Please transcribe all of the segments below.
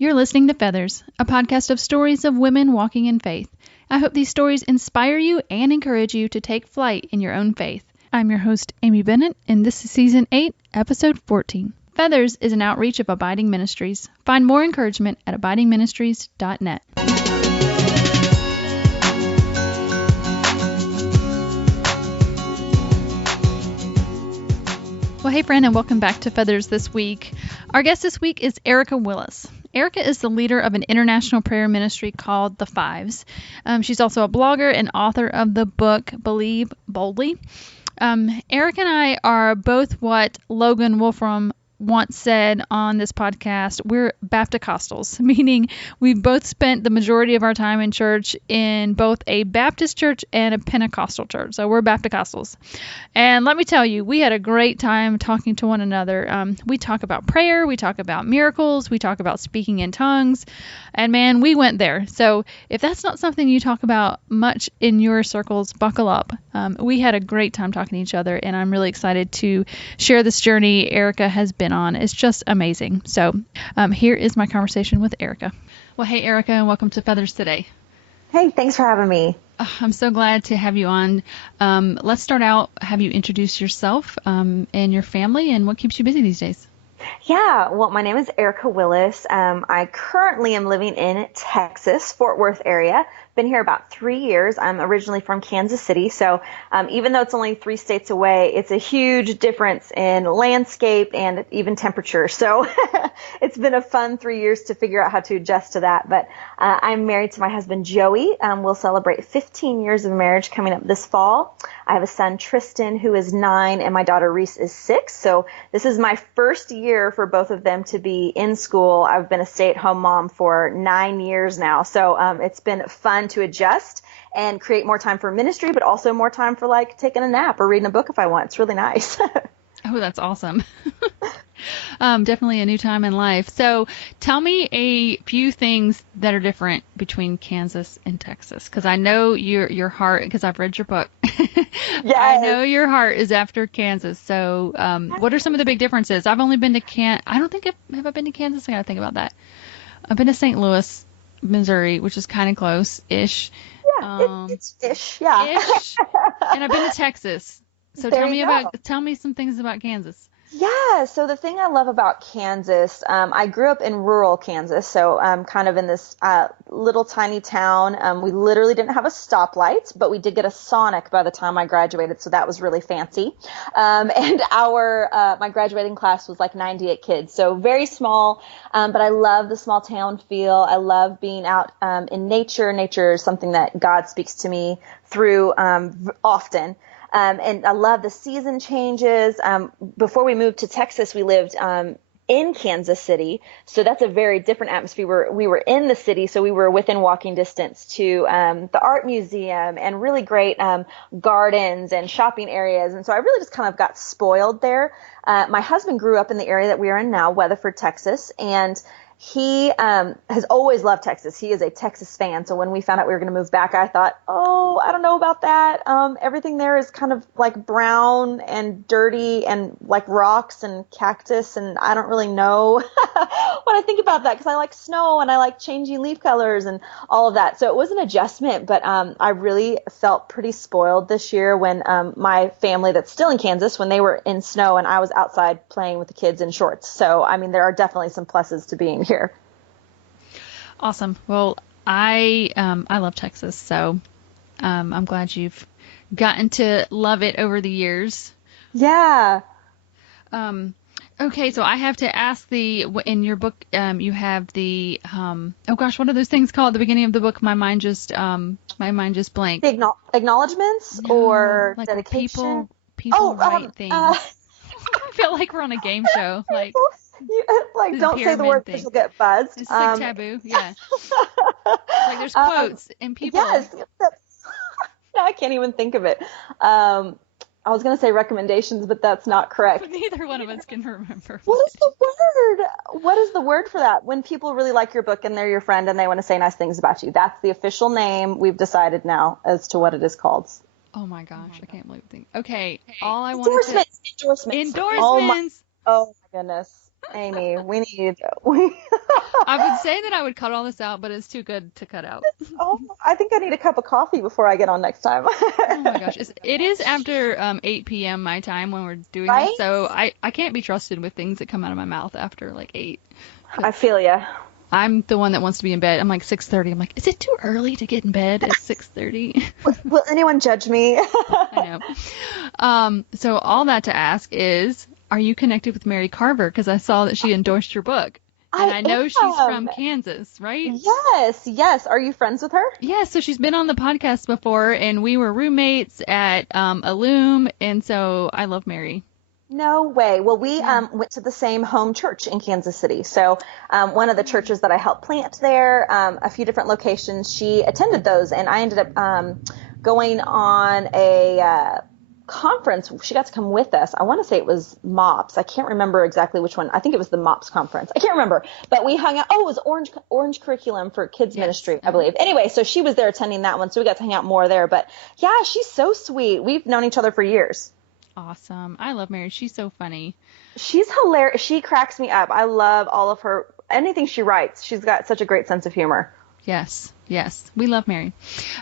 You're listening to Feathers, a podcast of stories of women walking in faith. I hope these stories inspire you and encourage you to take flight in your own faith. I'm your host, Amy Bennett, and this is Season 8, Episode 14. Feathers is an outreach of Abiding Ministries. Find more encouragement at abidingministries.net. Well, hey friend, and welcome back to Feathers this week. Our guest this week is Erica Willis. Erica is the leader of an international prayer ministry called The Fives. She's also a blogger and author of the book Believe Boldly. Erica and I are both what Logan Wolfram once said on this podcast. We're Baptist-costals, meaning we've both spent the majority of our time in church in both a Baptist church and a Pentecostal church. So we're Baptist-costals. And let me tell you, we had a great time talking to one another. We talk about prayer, we talk about miracles, we talk about speaking in tongues, and man, we went there. So if that's not something you talk about much in your circles, buckle up. We had a great time talking to each other, and I'm really excited to share this journey Erica has been on. It's just amazing. So here is my conversation with Erica. Well, hey, Erica, and welcome to Feathers today. Hey, thanks for having me. I'm so glad to have you on. Let's start out, have you introduce yourself and your family and what keeps you busy these days? Yeah, well, my name is Erica Willis. I currently am living in Texas, Fort Worth area. Been here about 3 years. I'm originally from Kansas City, so even though it's only 3 states away, it's a huge difference in landscape and even temperature. So it's been a fun 3 years to figure out how to adjust to that. But I'm married to my husband, Joey. We'll celebrate 15 years of marriage coming up this fall. I have a son, Tristan, who is 9, and my daughter, Reese, is 6. So this is my first year for both of them to be in school. I've been a stay-at-home mom for 9 years now. So it's been fun to adjust and create more time for ministry, but also more time for like taking a nap or reading a book if I want. It's really nice. Oh, that's awesome. Definitely a new time in life. So tell me a few things that are different between Kansas and Texas, because I know your heart, because I've read your book. Yes. I know your heart is after Kansas. So what are some of the big differences? I've only been to I don't think have I been to Kansas? I got to think about that. I've been to St. Louis, Missouri, which is kind of close-ish. Yeah, it's ish, yeah. Ish. And I've been to Texas. So tell me some things about Kansas. Yeah, so the thing I love about Kansas, I grew up in rural Kansas, so kind of in this little tiny town. We literally didn't have a stoplight, but we did get a Sonic by the time I graduated, so that was really fancy. And my graduating class was like 98 kids, so very small, but I love the small town feel. I love being out in nature. Nature is something that God speaks to me through often. And I love the season changes. Before we moved to Texas, we lived in Kansas City. So that's a very different atmosphere. We were in the city, so we were within walking distance to the art museum and really great gardens and shopping areas. And so I really just kind of got spoiled there. My husband grew up in the area that we are in now, Weatherford, Texas, and he has always loved Texas. He is a Texas fan. So when we found out we were going to move back, I thought, I don't know about that. Everything there is kind of like brown and dirty and like rocks and cactus. And I don't really know what I think about that because I like snow and I like changing leaf colors and all of that. So it was an adjustment, but I really felt pretty spoiled this year when my family that's still in Kansas, when they were in snow and I was outside playing with the kids in shorts. So, I mean, there are definitely some pluses to being here. Awesome. Well, I love Texas, so I'm glad you've gotten to love it over the years. Yeah. Okay, so I have to ask in your book, you have the what are those things called at the beginning of the book? My mind just blanked. The acknowledgments or like dedication? People write things. I feel like we're on a game show. Like. Don't say the word because you'll get buzzed. It's like taboo, yeah. Like there's quotes and people. Yes. I can't even think of it. I was going to say recommendations, but that's not correct. Neither one of us can remember. What is the word? What is the word for that? When people really like your book and they're your friend and they want to say nice things about you. That's the official name we've decided now as to what it is called. Oh my gosh, I can't believe it. Okay, all I want Endorsements. Endorsements. Oh my goodness. Amy, we I would say that I would cut all this out, but it's too good to cut out. oh, I think I need a cup of coffee before I get on next time. Oh my gosh. It is after 8 p.m. my time when we're doing this, Right? so I can't be trusted with things that come out of my mouth after like 8. I 'Cause feel ya. I'm the one that wants to be in bed. I'm like 6:30. I'm like, is it too early to get in bed at 6:30? Will anyone judge me? I know. So all that to ask is, are you connected with Mary Carver? Because I saw that she endorsed your book. And I I know she's from am. Kansas, right? Yes, yes. Are you friends with her? Yeah, so she's been on the podcast before, and we were roommates at Illume, and so I love Mary. No way. Well, we Yeah. went to the same home church in Kansas City. So one of the churches that I helped plant there, a few different locations, she attended those, and I ended up going on a conference. She got to come with us. I want to say it was MOPS. I can't remember exactly which one. I think it was the MOPS conference. I can't remember. But we hung out. Oh, it was Orange Curriculum for Kids Yes. Ministry, I believe. Anyway, so she was there attending that one, so we got to hang out more there. But yeah, she's so sweet. We've known each other for years. Awesome. I love Mary. She's so funny. She's hilarious. She cracks me up. I love all of her, anything she writes. She's got such a great sense of humor. Yes. Yes. We love Mary.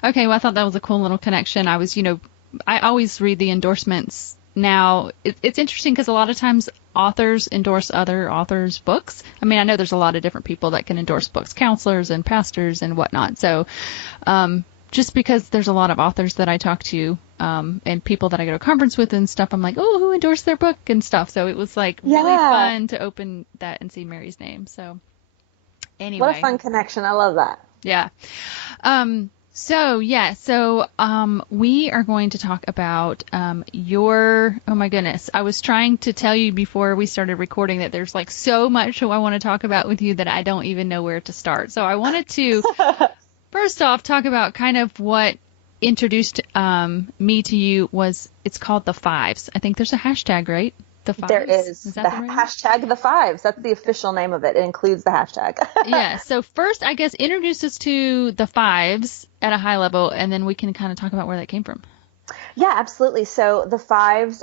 Okay. Well, I thought that was a cool little connection. I always read the endorsements now. It's interesting because a lot of times authors endorse other authors' books. I mean, I know there's a lot of different people that can endorse books, counselors and pastors and whatnot. So, just because there's a lot of authors that I talk to, and people that I go to a conference with and stuff, I'm like, oh, who endorsed their book and stuff. So it was like really Yeah. fun to open that and see Mary's name. So What a anyway, fun connection. I love that. yeah. We are going to talk about oh my goodness. I was trying to tell you before we started recording that there's like so much I want to talk about with you that I don't even know where to start. So I wanted to first off talk about kind of what introduced me to you it's called the Fives. I think there's a hashtag, right? The Fives? There is Is the that the right one? hashtag the fives. That's the official name of it. It includes the hashtag. Yeah. So first, I guess, introduce us to the Fives at a high level, and then we can kind of talk about where that came from. Yeah, absolutely. So the Fives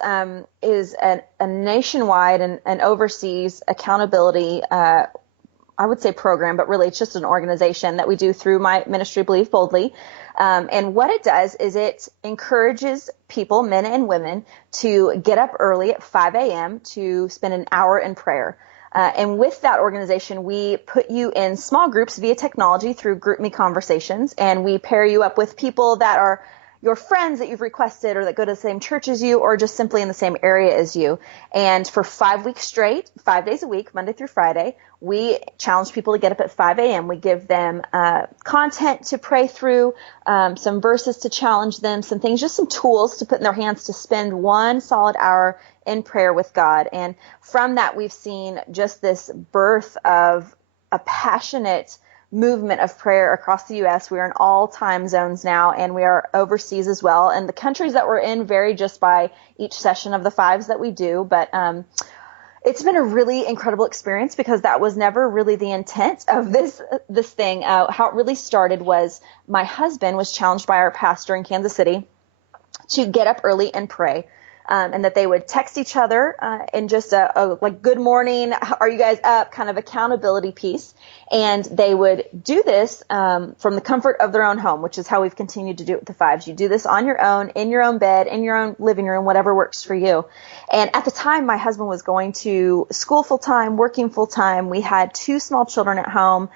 is a nationwide and overseas accountability, I would say program, but really it's just an organization that we do through my ministry, Believe Boldly. And what it does is it encourages people, men and women, to get up early at 5 a.m. to spend an hour in prayer. And with that organization, we put you in small groups via technology through GroupMe conversations, and we pair you up with people that are your friends that you've requested or that go to the same church as you or just simply in the same area as you. And for 5 weeks straight, 5 days a week, Monday through Friday, we challenge people to get up at 5 a.m. We give them content to pray through, some verses to challenge them, some things, just some tools to put in their hands to spend 1 solid hour in prayer with God. And from that, we've seen just this birth of a passionate movement of prayer across the U.S. We are in all time zones now, and we are overseas as well. And the countries that we're in vary just by each session of the Fives that we do. But it's been a really incredible experience because that was never really the intent of this thing. How it really started was my husband was challenged by our pastor in Kansas City to get up early and pray. And that they would text each other in just a like, good morning, are you guys up, kind of accountability piece. And they would do this from the comfort of their own home, which is how we've continued to do it with the Fives. You do this on your own, in your own bed, in your own living room, whatever works for you. And at the time, my husband was going to school full time, working full time. We had 2 small children at home.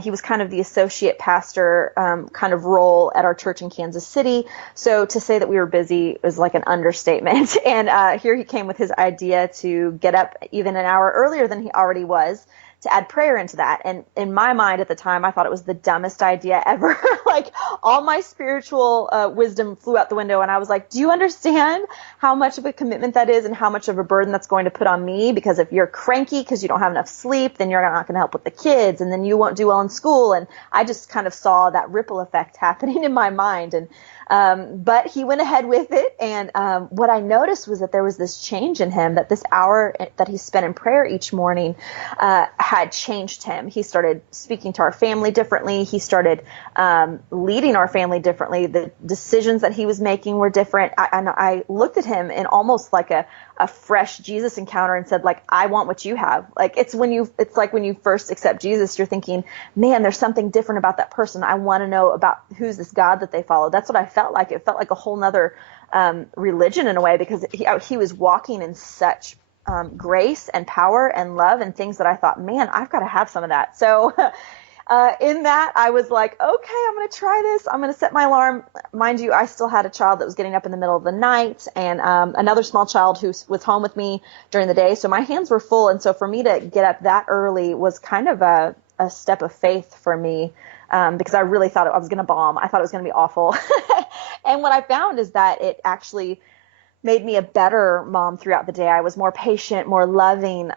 He was kind of the associate pastor kind of role at our church in Kansas City. So to say that we were busy is like an understatement. And here he came with his idea to get up even an hour earlier than he already was to add prayer into that. And in my mind at the time, I thought it was the dumbest idea ever. Like all my spiritual wisdom flew out the window. And I was like, do you understand how much of a commitment that is and how much of a burden that's going to put on me? Because if you're cranky because you don't have enough sleep, then you're not going to help with the kids and then you won't do well in school. And I just kind of saw that ripple effect happening in my mind. And But he went ahead with it. And what I noticed was that there was this change in him, that this hour that he spent in prayer each morning had changed him. He started speaking to our family differently. He started leading our family differently. The decisions that he was making were different. I looked at him in almost like a fresh Jesus encounter and said, like, I want what you have. Like, it's like when you first accept Jesus, you're thinking, man, there's something different about that person. I want to know about who's this God that they follow. That's what I felt like. It felt like a whole nother religion in a way, because he was walking in such grace and power and love and things that I thought, man, I've got to have some of that. So in that, I was like, okay, I'm going to try this. I'm going to set my alarm. Mind you, I still had a child that was getting up in the middle of the night, and another small child who was home with me during the day. So my hands were full. And so for me to get up that early was kind of a step of faith for me, because I really thought I was going to bomb. I thought it was going to be awful. And what I found is that it actually made me a better mom throughout the day. I was more patient, more loving.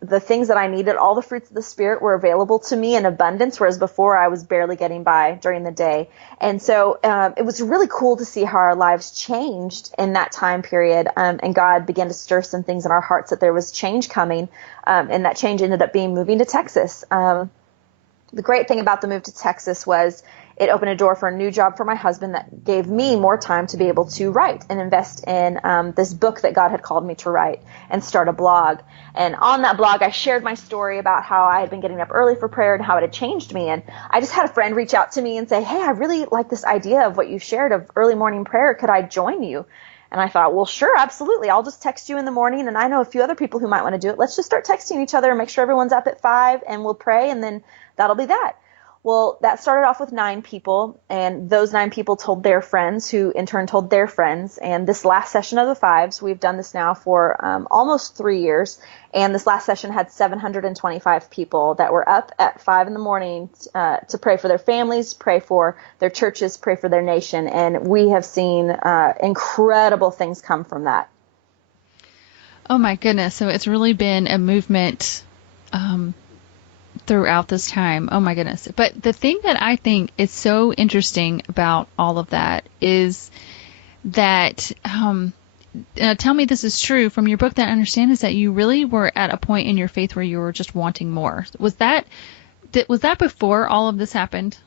The things that I needed, all the fruits of the Spirit were available to me in abundance, whereas before I was barely getting by during the day. And so it was really cool to see how our lives changed in that time period. And God began to stir some things in our hearts that there was change coming. And that change ended up being moving to Texas. The great thing about the move to Texas was it opened a door for a new job for my husband that gave me more time to be able to write and invest in this book that God had called me to write and start a blog. And on that blog, I shared my story about how I had been getting up early for prayer and how it had changed me. And I just had a friend reach out to me and say, hey, I really like this idea of what you shared of early morning prayer. Could I join you? And I thought, well, sure, absolutely. I'll just text you in the morning. And I know a few other people who might want to do it. Let's just start texting each other and make sure everyone's up at 5 and we'll pray. And then that'll be that. Well, that started off with 9 people, and those 9 people told their friends, who in turn told their friends. And this last session of the 5s, we've done this now for almost 3 years, and this last session had 725 people that were up at 5 in the morning to pray for their families, pray for their churches, pray for their nation, and we have seen incredible things come from that. Oh my goodness! So it's really been a movement throughout this time. Oh my goodness. But the thing that I think is so interesting about all of that is that, tell me this is true from your book, that I understand is that you really were at a point in your faith where you were just wanting more. Was that before all of this happened?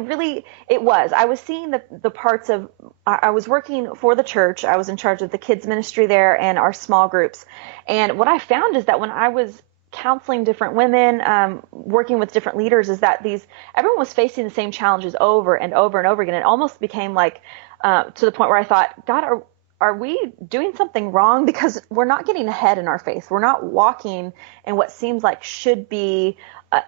Really, it was. I was seeing the parts of, I was working for the church. I was in charge of the kids ministry there and our small groups. And what I found is that when I was counseling different women, working with different leaders, is that everyone was facing the same challenges over and over and over again. It almost became like, to the point where I thought, God, are we doing something wrong? Because we're not getting ahead in our faith. We're not walking in what seems like should be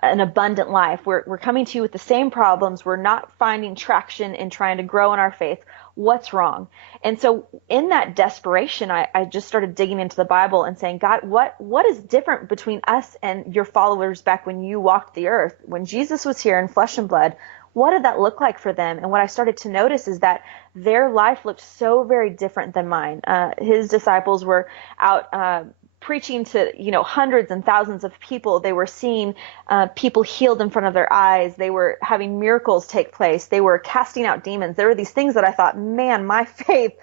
an abundant life. We're coming to you with the same problems. We're not finding traction in trying to grow in our faith. What's wrong? And so in that desperation, I just started digging into the Bible and saying, God, what is different between us and your followers back when you walked the earth? When Jesus was here in flesh and blood, what did that look like for them? And what I started to notice is that their life looked so very different than mine. His disciples were out preaching to, hundreds and thousands of people. They were seeing people healed in front of their eyes. They were having miracles take place. They were casting out demons. There were these things that I thought, man, my faith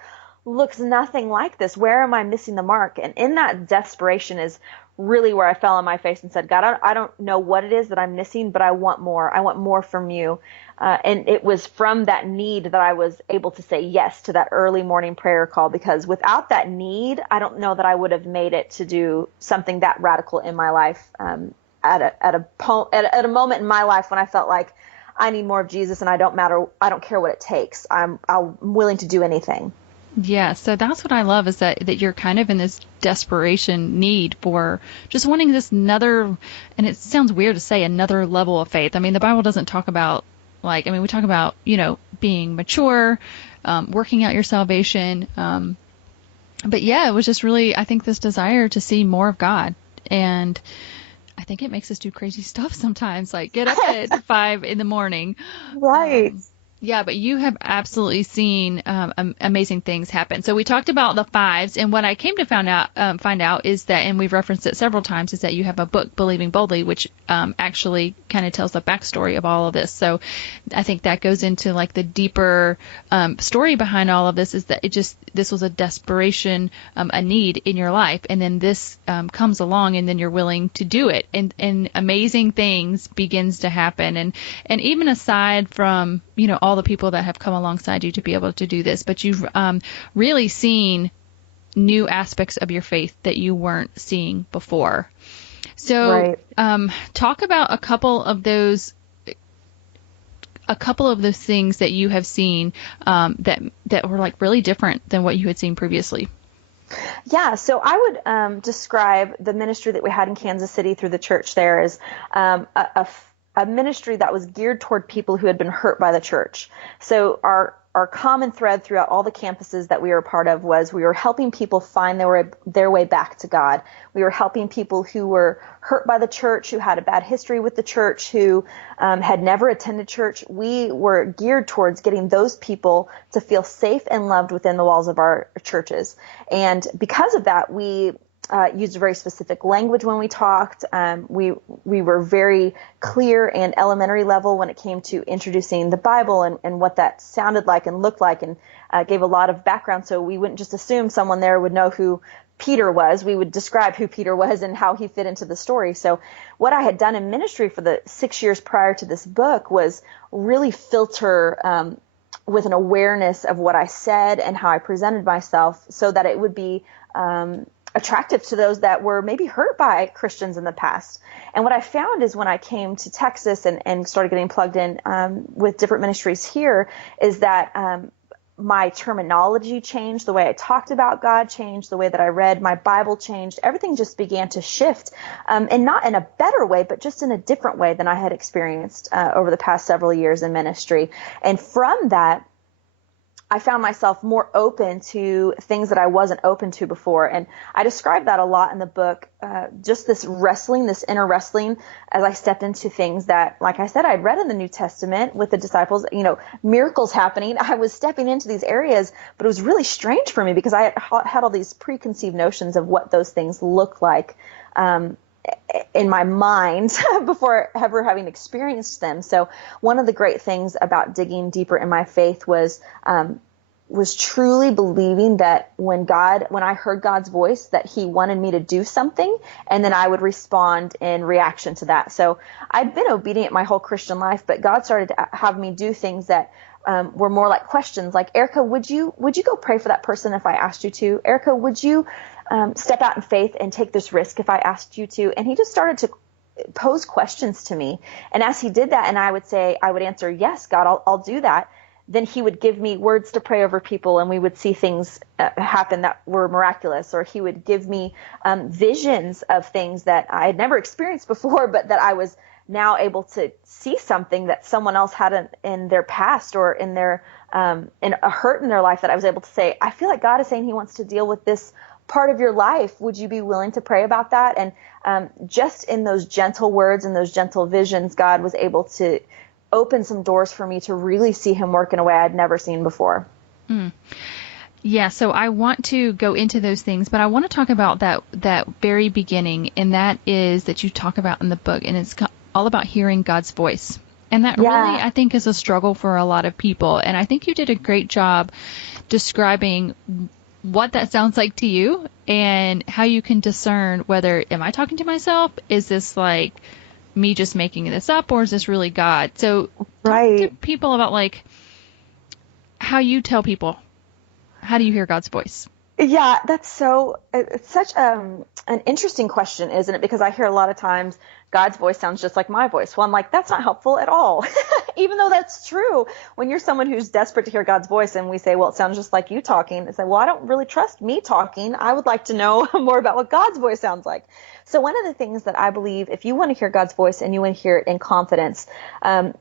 looks nothing like this. Where am I missing the mark? And in that desperation is really where I fell on my face and said, God, I don't know what it is that I'm missing, but I want more. I want more from you. And it was from that need that I was able to say yes to that early morning prayer call, because without that need, I don't know that I would have made it to do something that radical in my life at a moment in my life when I felt like I need more of Jesus and I don't care what it takes. I'm willing to do anything. Yeah, so that's what I love, is that you're kind of in this desperation need for just wanting this another, and it sounds weird to say another level of faith. I mean, the Bible doesn't talk about we talk about, being mature, working out your salvation. But yeah, it was just really, I think, this desire to see more of God. And I think it makes us do crazy stuff sometimes, like get up at 5 in the morning. Right. Yeah, but you have absolutely seen amazing things happen. So we talked about the fives, and what I came to find out is that, and we've referenced it several times, is that you have a book, Believing Boldly, which actually kind of tells the backstory of all of this. So I think that goes into like the deeper story behind all of this, is that this was a desperation, a need in your life, and then this comes along, and then you're willing to do it, and amazing things begins to happen, and even aside from all the people that have come alongside you to be able to do this, but you've really seen new aspects of your faith that you weren't seeing before. So, Right. talk about a couple of those things that you have seen that were like really different than what you had seen previously. Yeah, so I would describe the ministry that we had in Kansas City through the church there as a ministry that was geared toward people who had been hurt by the church. So our common thread throughout all the campuses that we were a part of was we were helping people find their way back to God. We were helping people who were hurt by the church, who had a bad history with the church, who had never attended church. We were geared towards getting those people to feel safe and loved within the walls of our churches. And because of that, we used a very specific language when we talked. We were very clear and elementary level when it came to introducing the Bible and what that sounded like and looked like, and gave a lot of background, so we wouldn't just assume someone there would know who Peter was. We would describe who Peter was and how he fit into the story. So what I had done in ministry for the 6 years prior to this book was really filter with an awareness of what I said and how I presented myself, so that it would be attractive to those that were maybe hurt by Christians in the past. And what I found is when I came to Texas and started getting plugged in with different ministries here, is that my terminology changed, the way I talked about God changed, the way that I read my Bible changed. Everything just began to shift, and not in a better way, but just in a different way than I had experienced over the past several years in ministry. And from that, I found myself more open to things that I wasn't open to before. And I describe that a lot in the book, just this wrestling, this inner wrestling, as I stepped into things that, like I said, I'd read in the New Testament with the disciples, miracles happening. I was stepping into these areas, but it was really strange for me because I had all these preconceived notions of what those things look like in my mind before ever having experienced them. So one of the great things about digging deeper in my faith was truly believing that when I heard God's voice, that he wanted me to do something, and then I would respond in reaction to that. So I'd been obedient my whole Christian life, but God started to have me do things that were more like questions, like, Erica, would you go pray for that person if I asked you to? Erica, would you step out in faith and take this risk if I asked you to? And he just started to pose questions to me. And as he did that, and I would answer, yes, God, I'll do that. Then he would give me words to pray over people, and we would see things happen that were miraculous. Or he would give me visions of things that I had never experienced before, but that I was now able to see something that someone else had in their past, or in their in a hurt in their life, that I was able to say, I feel like God is saying he wants to deal with this part of your life. Would you be willing to pray about that? And just in those gentle words and those gentle visions, God was able to open some doors for me to really see him work in a way I'd never seen before. Mm. Yeah, so I want to go into those things, but I want to talk about that very beginning, and that is that you talk about in the book, and it's all about hearing God's voice. And that really, I think, is a struggle for a lot of people. And I think you did a great job describing what that sounds like to you and how you can discern whether, am I talking to myself? Is this like me just making this up, or is this really God? So talk to people about like how you tell people, how do you hear God's voice? Yeah, it's such an interesting question, isn't it? Because I hear a lot of times God's voice sounds just like my voice. Well, I'm like, that's not helpful at all. Even though that's true, when you're someone who's desperate to hear God's voice and we say, well, it sounds just like you talking, it's like, well, I don't really trust me talking. I would like to know more about what God's voice sounds like. So one of the things that I believe, if you want to hear God's voice and you want to hear it in confidence,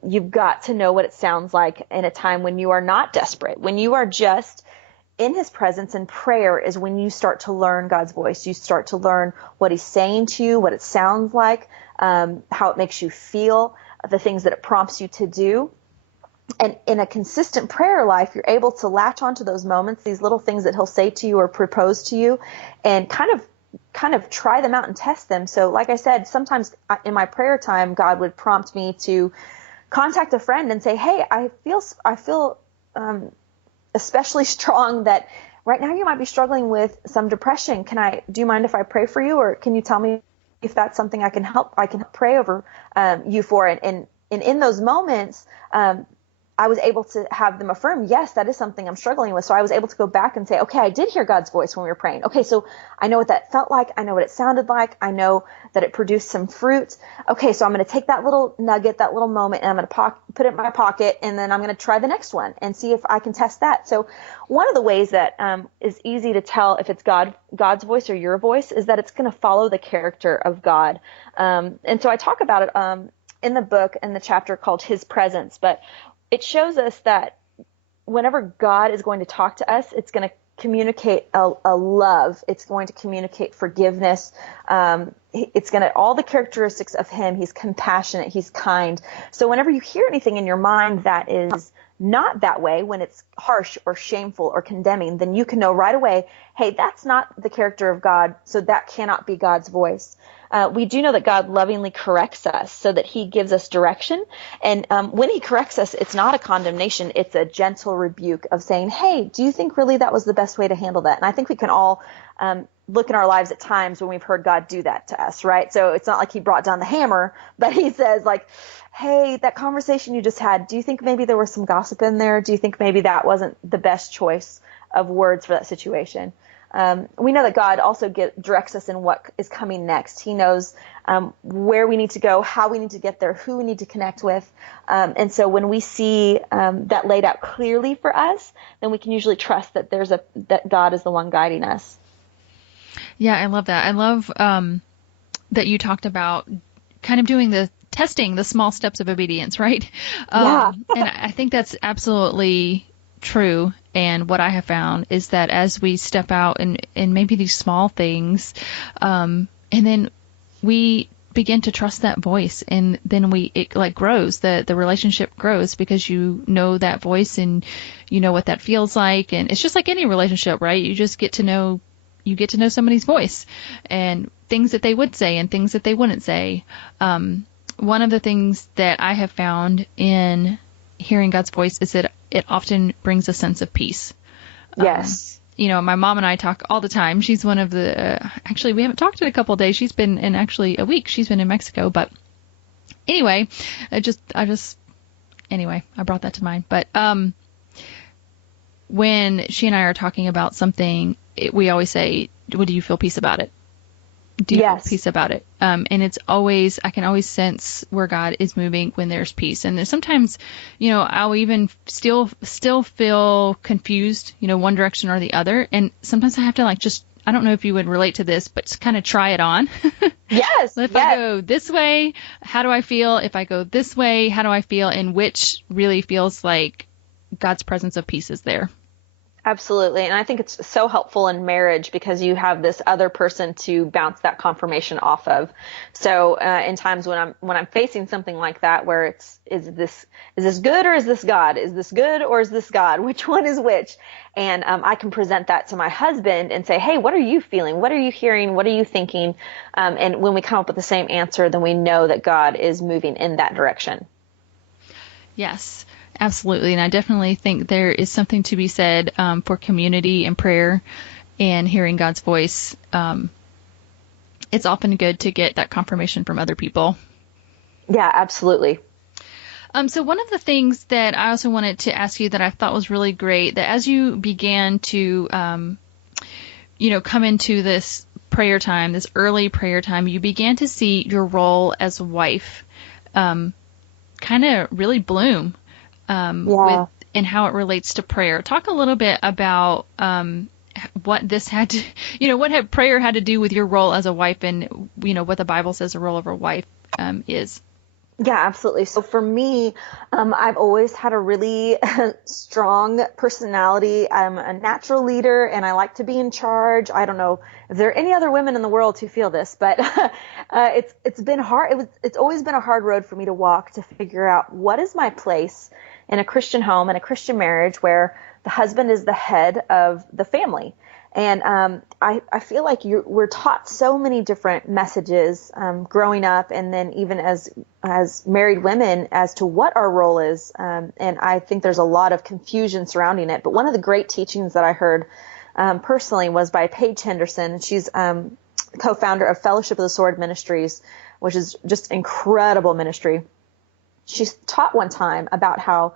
you've got to know what it sounds like in a time when you are not desperate, when you are just in his presence. And prayer is when you start to learn God's voice. You start to learn what he's saying to you, what it sounds like, how it makes you feel, the things that it prompts you to do. And in a consistent prayer life, you're able to latch onto those moments, these little things that he'll say to you or propose to you, and kind of try them out and test them. So like I said, sometimes in my prayer time, God would prompt me to contact a friend and say, hey, I feel especially strong that right now you might be struggling with some depression. Do you mind if I pray for you? Or can you tell me if that's something I can pray over you for? And in those moments, I was able to have them affirm, yes, that is something I'm struggling with. So I was able to go back and say, okay, I did hear God's voice when we were praying. Okay, so I know what that felt like. I know what it sounded like. I know that it produced some fruit. Okay, so I'm going to take that little nugget, that little moment, and I'm going to put it in my pocket, and then I'm going to try the next one and see if I can test that. So one of the ways that is easy to tell if it's God's voice or your voice is that it's going to follow the character of God. And so I talk about it in the book, in the chapter called His Presence, but it shows us that whenever God is going to talk to us, it's going to communicate a love. It's going to communicate forgiveness. It's going to, all the characteristics of him. He's compassionate. He's kind. So whenever you hear anything in your mind that is not that way, when it's harsh or shameful or condemning, then you can know right away, hey, that's not the character of God. So that cannot be God's voice. We do know that God lovingly corrects us so that he gives us direction. And when he corrects us, it's not a condemnation. It's a gentle rebuke of saying, hey, do you think really that was the best way to handle that? And I think we can all look in our lives at times when we've heard God do that to us, right? So it's not like he brought down the hammer, but he says like, hey, that conversation you just had, do you think maybe there was some gossip in there? Do you think maybe that wasn't the best choice of words for that situation? We know that God also directs us in what is coming next. He knows where we need to go, how we need to get there, who we need to connect with. And so when we see that laid out clearly for us, then we can usually trust that that God is the one guiding us. Yeah, I love that. I love that you talked about kind of doing the testing, the small steps of obedience, right? Yeah. And I think that's absolutely true. And what I have found is that as we step out and maybe these small things, and then we begin to trust that voice, and then it like grows, the relationship grows because you know that voice and you know what that feels like. And it's just like any relationship, right? You get to know somebody's voice and things that they would say and things that they wouldn't say. One of the things that I have found in hearing God's voice is that it often brings a sense of peace. Yes. My mom and I talk all the time. She's one of the, actually, we haven't talked in a couple of days. She's been in actually a week. She's been in Mexico. But anyway, I brought that to mind. But when she and I are talking about something, we always say, well, do you feel peace about it? Do you feel peace about it? And it's always, I can always sense where God is moving when there's peace. And there's sometimes, I'll even still feel confused, one direction or the other. And sometimes I have to I don't know if you would relate to this, but kind of try it on. Yes. If I go this way, how do I feel? If I go this way, how do I feel? And which really feels like God's presence of peace is there. Absolutely. And I think it's so helpful in marriage because you have this other person to bounce that confirmation off of. So in times when I'm facing something like that, where is this good or is this God? Is this good or is this God? Which one is which? And I can present that to my husband and say, hey, what are you feeling? What are you hearing? What are you thinking? And when we come up with the same answer, then we know that God is moving in that direction. Yes. Absolutely. And I definitely think there is something to be said for community and prayer and hearing God's voice. It's often good to get that confirmation from other people. Yeah, absolutely. So one of the things that I also wanted to ask you that I thought was really great, that as you began to, come into this prayer time, this early prayer time, you began to see your role as a wife kind of really bloom. And how it relates to prayer. Talk a little bit about what this had to, what prayer had to do with your role as a wife, and what the Bible says the role of a wife is. Yeah, absolutely. So for me, I've always had a really strong personality. I'm a natural leader and I like to be in charge. I don't know if there are any other women in the world who feel this, but it's been hard. It's always been a hard road for me to walk to figure out what is my place in a Christian home and a Christian marriage where the husband is the head of the family. And I feel like we're taught so many different messages growing up, and then even as married women, as to what our role is. And I think there's a lot of confusion surrounding it. But one of the great teachings that I heard personally was by Paige Henderson, and she's co-founder of Fellowship of the Sword Ministries, which is just incredible ministry. She's taught one time about how,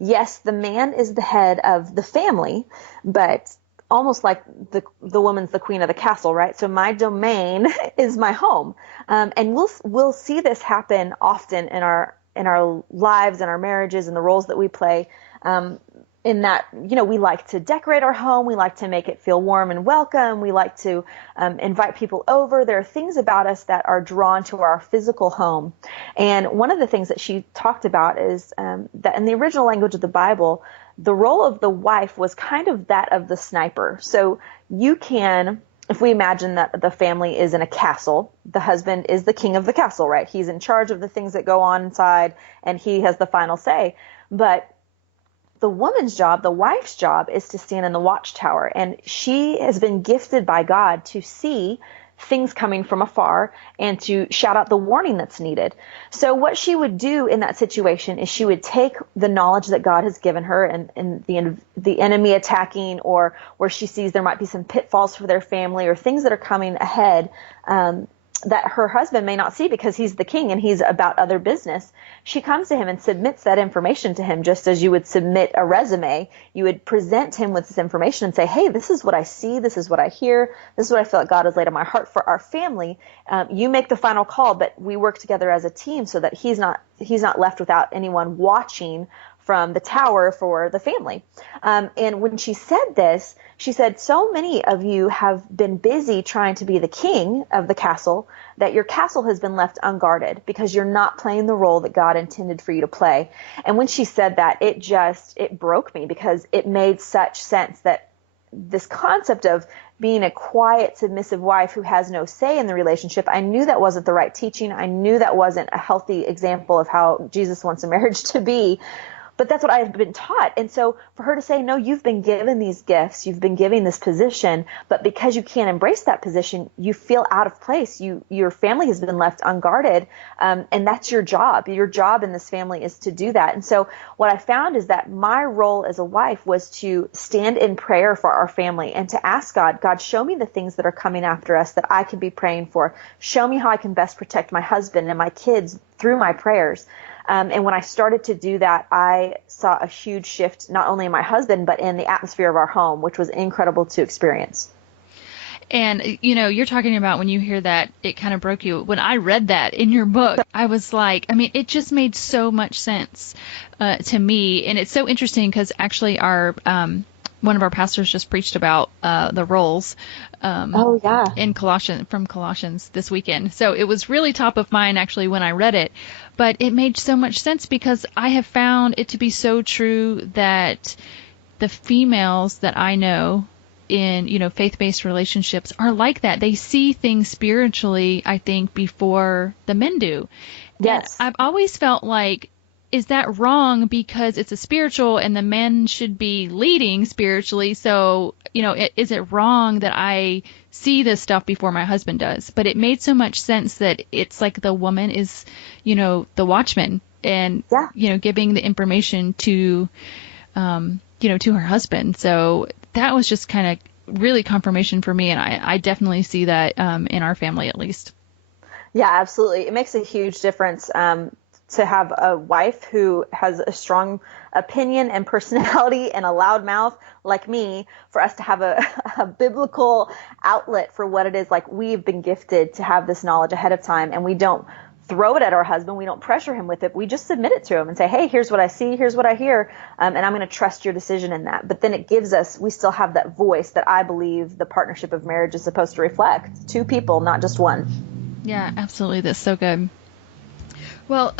yes, the man is the head of the family, but almost like the woman's the queen of the castle, right? So my domain is my home. And we'll see this happen often in our lives and our marriages and the roles that we play. In that, we like to decorate our home. We like to make it feel warm and welcome. We like to invite people over. There are things about us that are drawn to our physical home. And one of the things that she talked about is that in the original language of the Bible, the role of the wife was kind of that of the sniper. So you can, if we imagine that the family is in a castle, the husband is the king of the castle, right? He's in charge of the things that go on inside, and he has the final say. But the woman's job, the wife's job, is to stand in the watchtower. And she has been gifted by God to see things coming from afar and to shout out the warning that's needed. So what she would do in that situation is she would take the knowledge that God has given her and the enemy attacking, or where she sees there might be some pitfalls for their family or things that are coming ahead, that her husband may not see because he's the king and he's about other business. She comes to him and submits that information to him, just as you would submit a resume. You would present him with this information and say, hey, this is what I see. This is what I hear. This is what I feel like God has laid on my heart for our family. You make the final call, but we work together as a team so that he's not left without anyone watching from the tower for the family. And when she said this, she said, so many of you have been busy trying to be the king of the castle that your castle has been left unguarded because you're not playing the role that God intended for you to play. And when she said that, it broke me, because it made such sense that this concept of being a quiet, submissive wife who has no say in the relationship, I knew that wasn't the right teaching. I knew that wasn't a healthy example of how Jesus wants a marriage to be. But that's what I've been taught. And so for her to say, no, you've been given these gifts, you've been given this position, but because you can't embrace that position, you feel out of place. Your family has been left unguarded. And that's your job. Your job in this family is to do that. And so what I found is that my role as a wife was to stand in prayer for our family and to ask God, show me the things that are coming after us that I can be praying for. Show me how I can best protect my husband and my kids through my prayers. And when I started to do that, I saw a huge shift, not only in my husband, but in the atmosphere of our home, which was incredible to experience. And, you're talking about when you hear that, it kind of broke you. When I read that in your book, I was like, it just made so much sense to me. And it's so interesting because actually one of our pastors just preached about the roles in Colossians this weekend. So it was really top of mind actually when I read it. But it made so much sense because I have found it to be so true that the females that I know in, faith-based relationships are like that. They see things spiritually, I think, before the men do. Yes. And I've always felt like, is that wrong because it's a spiritual and the men should be leading spiritually? So, is it wrong that I see this stuff before my husband does? But it made so much sense that it's like the woman is, the watchman and, giving the information to, to her husband. So that was just kind of really confirmation for me. And I definitely see that in our family, at least. Yeah, absolutely. It makes a huge difference to have a wife who has a strong opinion and personality and a loud mouth like me, for us to have a biblical outlet for what it is. Like, we've been gifted to have this knowledge ahead of time, and we don't throw it at our husband. We don't pressure him with it. We just submit it to him and say, hey, here's what I see. Here's what I hear. And I'm going to trust your decision in that. But then it gives us, we still have that voice that I believe the partnership of marriage is supposed to reflect. Two people, not just one. Yeah, absolutely. That's so good. Well,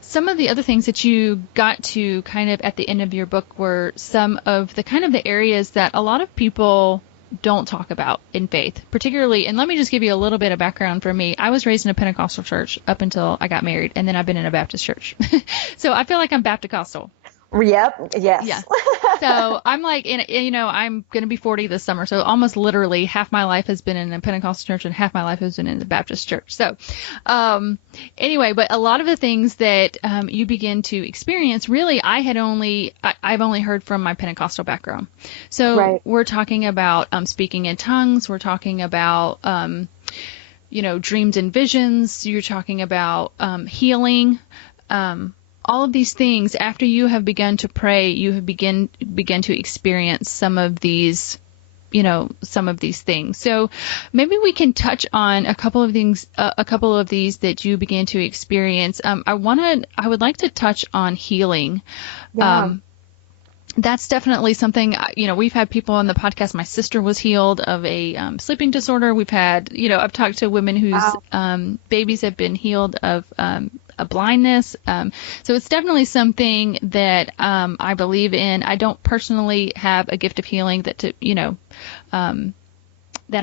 some of the other things that you got to kind of at the end of your book were some of the kind of the areas that a lot of people don't talk about in faith, particularly. And let me just give you a little bit of background for me. I was raised in a Pentecostal church up until I got married, and then I've been in a Baptist church. So I feel like I'm Baptist-costal. Yep. Yeah. Yes. So I'm like, I'm going to be 40 this summer. So almost literally half my life has been in a Pentecostal church and half my life has been in the Baptist church. So, anyway, but a lot of the things that, you begin to experience, really, I've only heard from my Pentecostal background. So Right. we're talking about, speaking in tongues. We're talking about, dreams and visions. You're talking about, healing. All of these things, after you have begun to pray, you have begin to experience some of these things. So maybe we can touch on a couple of things, a couple of these that you began to experience. I would like to touch on healing. Yeah. That's definitely something, we've had people on the podcast. My sister was healed of a sleeping disorder. We've had, I've talked to women whose Wow. babies have been healed of a blindness. So it's definitely something that I believe in. I don't personally have a gift of healing that I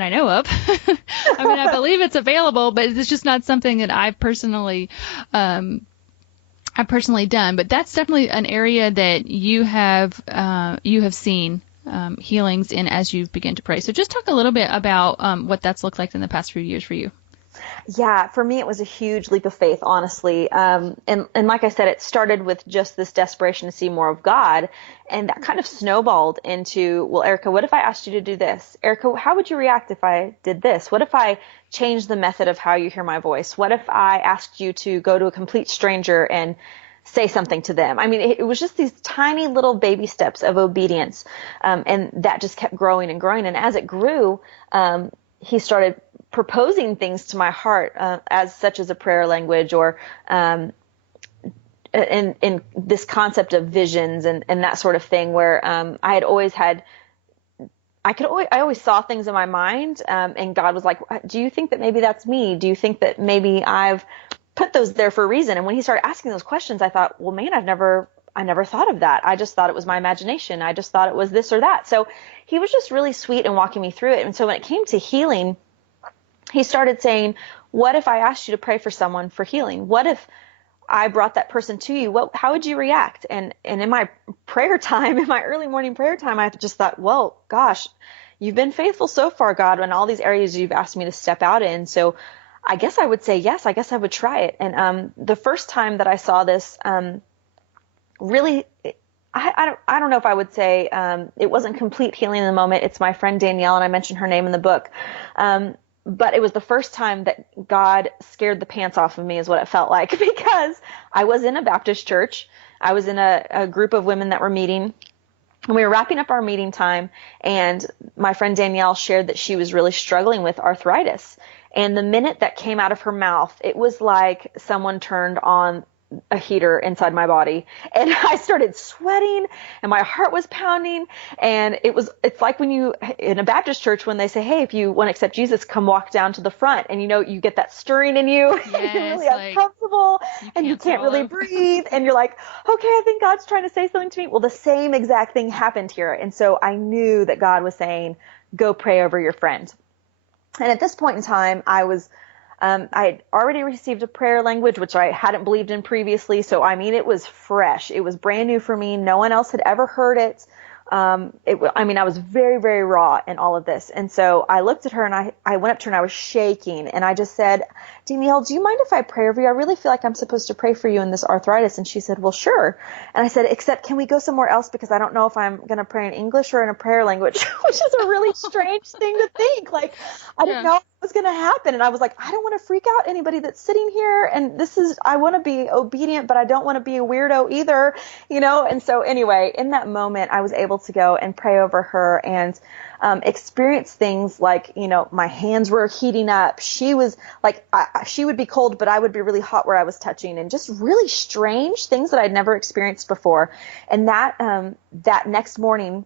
know of. I mean, I believe it's available, but it's just not something that I've personally done. But that's definitely an area that you have seen healings in as you've begun to pray. So just talk a little bit about what that's looked like in the past few years for you. Yeah, for me, it was a huge leap of faith, honestly. And like I said, it started with just this desperation to see more of God. And that kind of snowballed into, well, Erica, what if I asked you to do this? Erica, how would you react if I did this? What if I changed the method of how you hear my voice? What if I asked you to go to a complete stranger and say something to them? I mean, it was just these tiny little baby steps of obedience. And that just kept growing and growing. And as it grew, he started proposing things to my heart, as such as a prayer language, or in this concept of visions and that sort of thing, where I always saw things in my mind, and God was like, do you think that maybe that's me? Do you think that maybe I've put those there for a reason? And when he started asking those questions, I thought, well, man, I never thought of that. I just thought it was my imagination. I just thought it was this or that. So he was just really sweet in walking me through it. And so when it came to healing, he started saying, what if I asked you to pray for someone for healing? What if I brought that person to you? How would you react? And in my prayer time, in my early morning prayer time, I just thought, well, gosh, you've been faithful so far, God, in all these areas you've asked me to step out in. So I guess I would say yes. I guess I would try it. And the first time that I saw this, really, I don't know if I would say it wasn't complete healing in the moment. It's my friend Danielle, and I mentioned her name in the book. But it was the first time that God scared the pants off of me, is what it felt like, because I was in a Baptist church. I was in a group of women that were meeting, and we were wrapping up our meeting time, and my friend Danielle shared that she was really struggling with arthritis. And the minute that came out of her mouth, it was like someone turned on a heater inside my body, and I started sweating and my heart was pounding. And it's like when you, in a Baptist church, when they say, hey, if you want to accept Jesus, come walk down to the front, and you get that stirring in you. Yes, you're really uncomfortable, and you can't really breathe, and you're like, okay, I think God's trying to say something to me. Well, the same exact thing happened here. And so I knew that God was saying, go pray over your friend. And at this point in time, I had already received a prayer language, which I hadn't believed in previously. So, I mean, it was fresh. It was brand new for me. No one else had ever heard it. I was very, very raw in all of this. And so I looked at her, and I went up to her, and I was shaking, and I just said, Danielle, do you mind if I pray over you? I really feel like I'm supposed to pray for you in this arthritis. And she said, well, sure. And I said, except can we go somewhere else? Because I don't know if I'm going to pray in English or in a prayer language, which is a really strange thing to think. Like, I didn't know what was going to happen. And I was like, I don't want to freak out anybody that's sitting here. And I want to be obedient, but I don't want to be a weirdo either, And so anyway, in that moment, I was able to go and pray over her and experience things like, my hands were heating up. She was like, she would be cold, but I would be really hot where I was touching, and just really strange things that I'd never experienced before. And that next morning,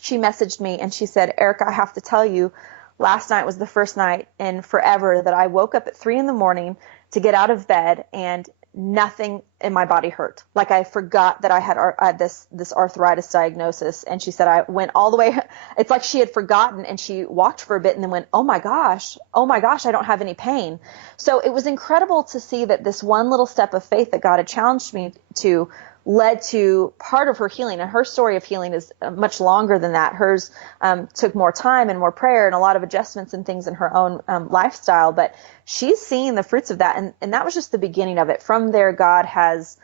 she messaged me and she said, Erica, I have to tell you, last night was the first night in forever that I woke up at 3 a.m. to get out of bed, and nothing in my body hurt. Like, I forgot that I had this arthritis diagnosis. And she said, I went all the way. It's like she had forgotten, and she walked for a bit and then went, oh my gosh, I don't have any pain. So it was incredible to see that this one little step of faith that God had challenged me to led to part of her healing. And her story of healing is much longer than that. Hers took more time and more prayer and a lot of adjustments and things in her own lifestyle. But she's seeing the fruits of that. And that was just the beginning of it. From there, God has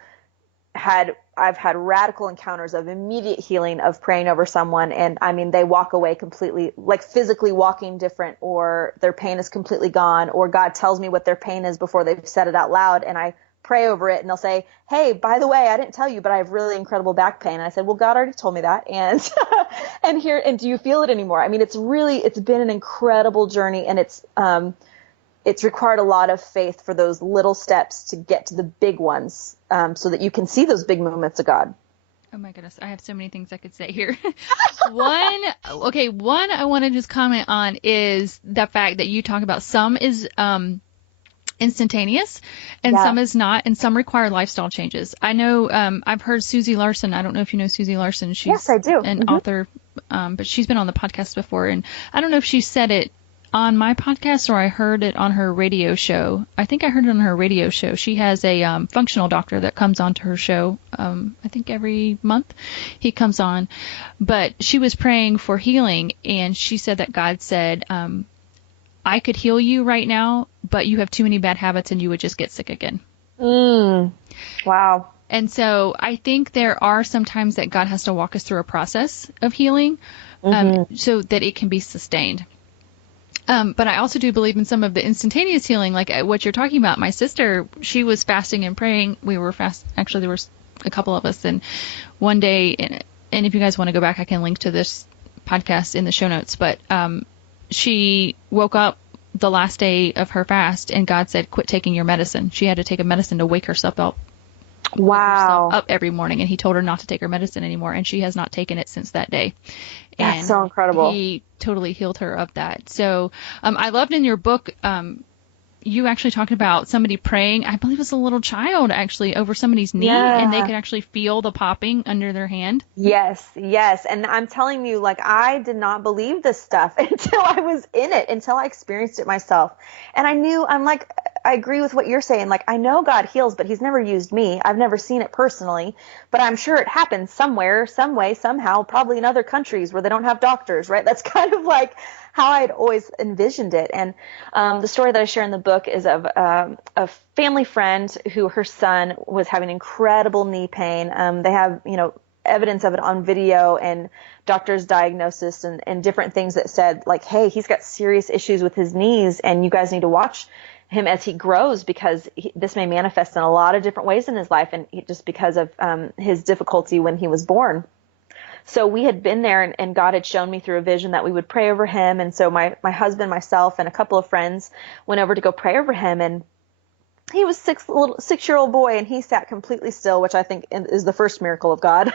I've had radical encounters of immediate healing of praying over someone. And I mean, they walk away completely, like physically walking different, or their pain is completely gone, or God tells me what their pain is before they've said it out loud. And I pray over it and they'll say, hey, by the way, I didn't tell you, but I have really incredible back pain. And I said, well, God already told me that. And, and do you feel it anymore? I mean, it's been an incredible journey, and it's required a lot of faith for those little steps to get to the big ones, so that you can see those big movements of God. Oh my goodness, I have so many things I could say here. One I want to just comment on is the fact that you talk about some is instantaneous and some is not, and some require lifestyle changes. I know I've heard Susie Larson. I don't know if you know Susie Larson. She's yes, I do. An author, but she's been on the podcast before, and I don't know if she said it on my podcast or I heard it on her radio show. I think I heard it on her radio show. She has a functional doctor that comes on to her show. I think every month he comes on. But she was praying for healing, and she said that God said, I could heal you right now, but you have too many bad habits and you would just get sick again. Wow. And so I think there are some times that God has to walk us through a process of healing so that it can be sustained. But I also do believe in some of the instantaneous healing, like what you're talking about. My sister, she was fasting and praying. We were actually, there was a couple of us. And one day, and if you guys want to go back, I can link to this podcast in the show notes. But she woke up the last day of her fast, and God said, quit taking your medicine. She had to take a medicine to wake herself up. Wow. Up every morning, and he told her not to take her medicine anymore, and she has not taken it since that day. That's and so incredible. He totally healed her of that. So I loved in your book, you actually talked about somebody praying, I believe it was a little child actually, over somebody's knee, and they could actually feel the popping under their hand. Yes. And I'm telling you, like, I did not believe this stuff until I was in it, until I experienced it myself. And I agree with what you're saying. Like, I know God heals, but he's never used me. I've never seen it personally, but I'm sure it happens somewhere, some way, somehow, probably in other countries where they don't have doctors, right? That's kind of like how I'd always envisioned it. And the story that I share in the book is of a family friend who her son was having incredible knee pain. They have, evidence of it on video and doctor's diagnosis and different things that said, like, hey, he's got serious issues with his knees, and you guys need to watch him as he grows, because this may manifest in a lot of different ways in his life, and just because of his difficulty when he was born. So we had been there, and God had shown me through a vision that we would pray over him. And so my husband, myself, and a couple of friends went over to go pray over him. And he was a little 6-year-old boy, and he sat completely still, which I think is the first miracle of God.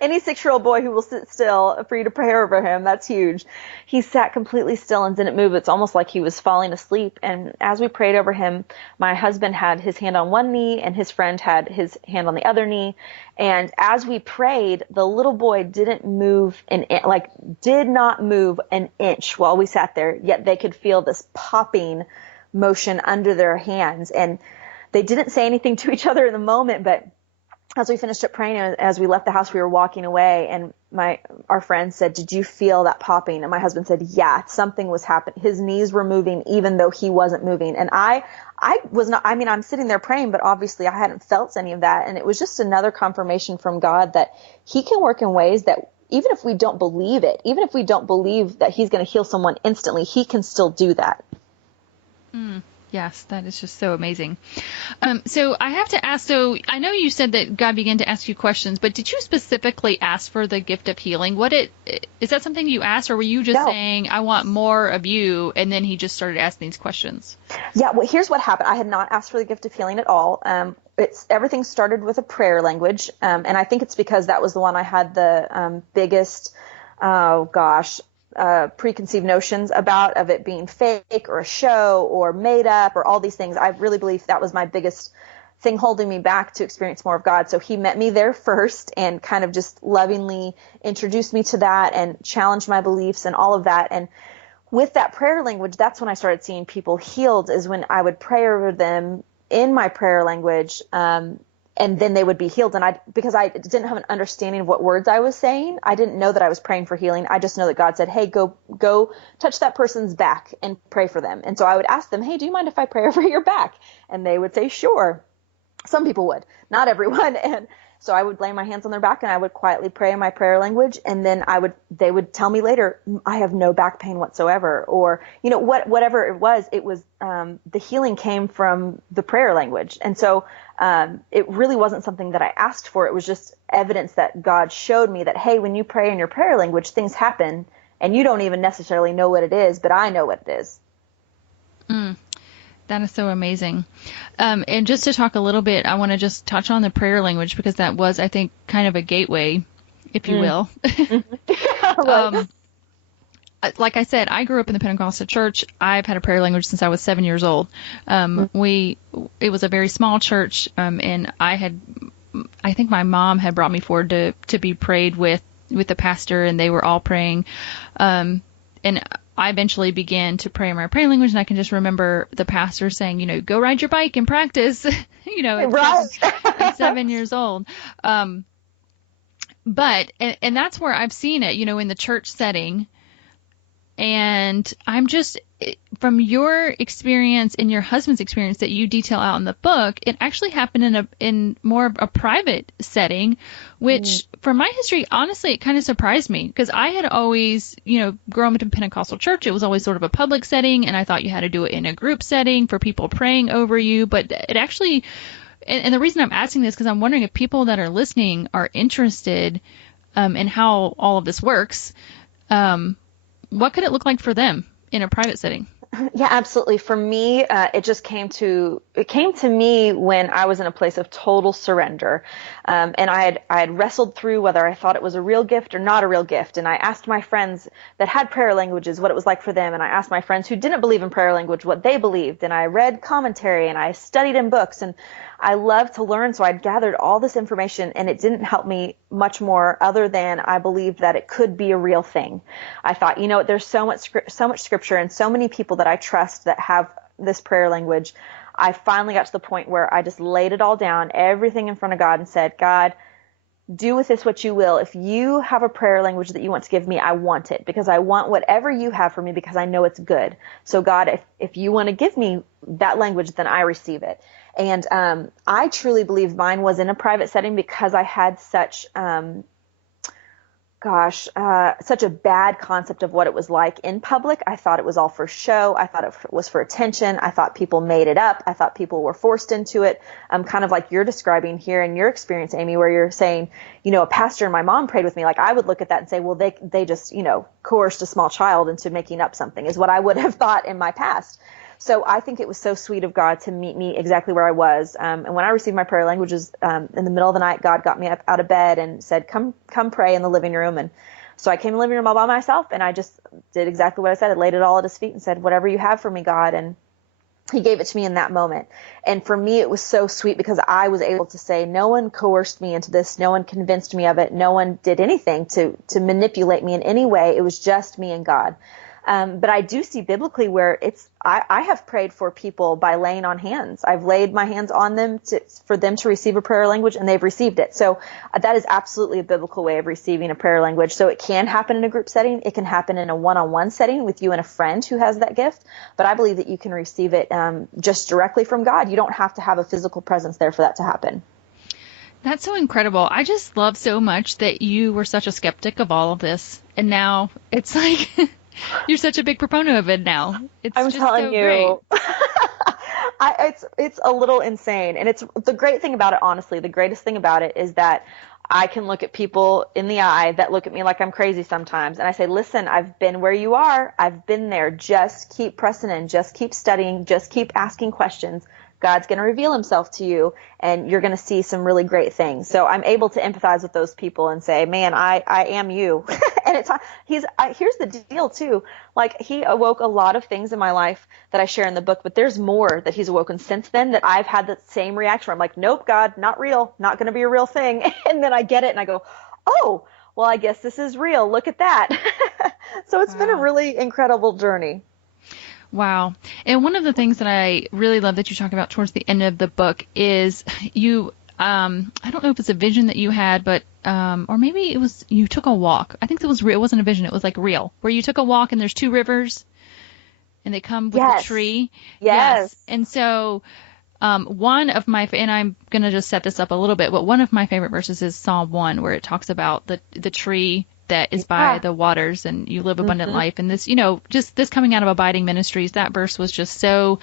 Any 6-year-old boy who will sit still for you to pray over him, that's huge. He sat completely still and didn't move. It's almost like he was falling asleep. And as we prayed over him, my husband had his hand on one knee and his friend had his hand on the other knee. And as we prayed, the little boy did not move an inch while we sat there, yet they could feel this popping motion under their hands. And they didn't say anything to each other in the moment, but as we finished up praying, as we left the house, we were walking away, and our friend said, did you feel that popping? And my husband said, yeah, something was happening. His knees were moving even though he wasn't moving. And I was not, I'm sitting there praying, but obviously I hadn't felt any of that. And it was just another confirmation from God that he can work in ways that even if we don't believe it, even if we don't believe that he's going to heal someone instantly, he can still do that. Yes, that is just so amazing. So I have to ask, so I know you said that God began to ask you questions, but did you specifically ask for the gift of healing? Is that something you asked, or were you just saying, I want more of you, and then he just started asking these questions? Yeah, well, here's what happened. I had not asked for the gift of healing at all. Everything started with a prayer language, and I think it's because that was the one I had the biggest, preconceived notions about, of it being fake or a show or made up or all these things. I really believe that was my biggest thing holding me back to experience more of God. So he met me there first and kind of just lovingly introduced me to that and challenged my beliefs and all of that. And with that prayer language, that's when I started seeing people healed, is when I would pray over them in my prayer language. and then they would be healed. And because I didn't have an understanding of what words I was saying, I didn't know that I was praying for healing. I just know that God said, hey, go touch that person's back and pray for them. And so I would ask them, hey, do you mind if I pray over your back? And they would say, sure. Some people would, not everyone. And so I would lay my hands on their back and I would quietly pray in my prayer language. And then they would tell me later, I have no back pain whatsoever. Or, whatever it was, the healing came from the prayer language. And so, it really wasn't something that I asked for. It was just evidence that God showed me that, hey, when you pray in your prayer language, things happen and you don't even necessarily know what it is, but I know what it is. That is so amazing. And just to talk a little bit, I want to just touch on the prayer language because that was, I think, kind of a gateway, if you will. Like I said, I grew up in the Pentecostal church. I've had a prayer language since I was 7 years old. It was a very small church, and I think my mom had brought me forward to be prayed with the pastor, and they were all praying. And I eventually began to pray in my prayer language, and I can just remember the pastor saying, go ride your bike and practice, at 7 years old. But that's where I've seen it, in the church setting. And I'm just, from your experience and your husband's experience that you detail out in the book, it actually happened in more of a private setting, which from my history, honestly, it kind of surprised me because I had always, growing up in Pentecostal church, it was always sort of a public setting. And I thought you had to do it in a group setting for people praying over you. But it actually, and the reason I'm asking this, because I'm wondering if people that are listening are interested in how all of this works. What could it look like for them in a private setting? Yeah, absolutely. For me, it came to me when I was in a place of total surrender. And I had wrestled through whether I thought it was a real gift or not a real gift. And I asked my friends that had prayer languages what it was like for them. And I asked my friends who didn't believe in prayer language what they believed. And I read commentary and I studied in books, and I love to learn. So I'd gathered all this information, and it didn't help me much more other than I believed that it could be a real thing. I thought, there's so much scripture and so many people that I trust that have this prayer language. I finally got to the point where I just laid it all down, everything in front of God, and said, God, do with this what you will. If you have a prayer language that you want to give me, I want it, because I want whatever you have for me, because I know it's good. So God, if you want to give me that language, then I receive it. And I truly believe mine was in a private setting because I had such such a bad concept of what it was like in public. I thought it was all for show. I thought it was for attention. I thought people made it up. I thought people were forced into it. Kind of like you're describing here in your experience, Amy, where you're saying, a pastor and my mom prayed with me. Like I would look at that and say, well, they just, coerced a small child into making up something, is what I would have thought in my past. So I think it was so sweet of God to meet me exactly where I was. And when I received my prayer languages, in the middle of the night, God got me up out of bed and said, come pray in the living room. And so I came in the living room all by myself, and I just did exactly what I said. I laid it all at his feet and said, whatever you have for me, God. And he gave it to me in that moment. And for me, it was so sweet because I was able to say, no one coerced me into this. No one convinced me of it. No one did anything to manipulate me in any way. It was just me and God. But I do see biblically where I have prayed for people by laying on hands. I've laid my hands on them for them to receive a prayer language, and they've received it. So that is absolutely a biblical way of receiving a prayer language. So it can happen in a group setting. It can happen in a one-on-one setting with you and a friend who has that gift. But I believe that you can receive it just directly from God. You don't have to have a physical presence there for that to happen. That's so incredible. I just love so much that you were such a skeptic of all of this. And now it's like... You're such a big proponent of it now. I'm just telling you. It's a little insane. And it's the great thing about it, honestly, the greatest thing about it is that I can look at people in the eye that look at me like I'm crazy sometimes. And I say, listen, I've been where you are. I've been there. Just keep pressing in. Just keep studying. Just keep asking questions. God's going to reveal himself to you, and you're going to see some really great things. So I'm able to empathize with those people and say, man, I am you. And here's the deal too. Like, he awoke a lot of things in my life that I share in the book, but there's more that he's awoken since then that I've had the same reaction where I'm like, nope, God, not real, not going to be a real thing. And then I get it and I go, oh, well, I guess this is real. Look at that. So it's been a really incredible journey. Wow. And one of the things that I really love that you talk about towards the end of the book is I don't know if it's a vision that you had, but or maybe it was you took a walk. I think it was real. It wasn't a vision. It was like real, where you took a walk and there's two rivers and they come with the Yes. tree. Yes. Yes. And so one of my, and I'm going to just set this up a little bit, but one of my favorite verses is Psalm 1, where it talks about the tree that is by the waters and you live abundant life. And this, just this coming out of Abiding Ministries, that verse was just so,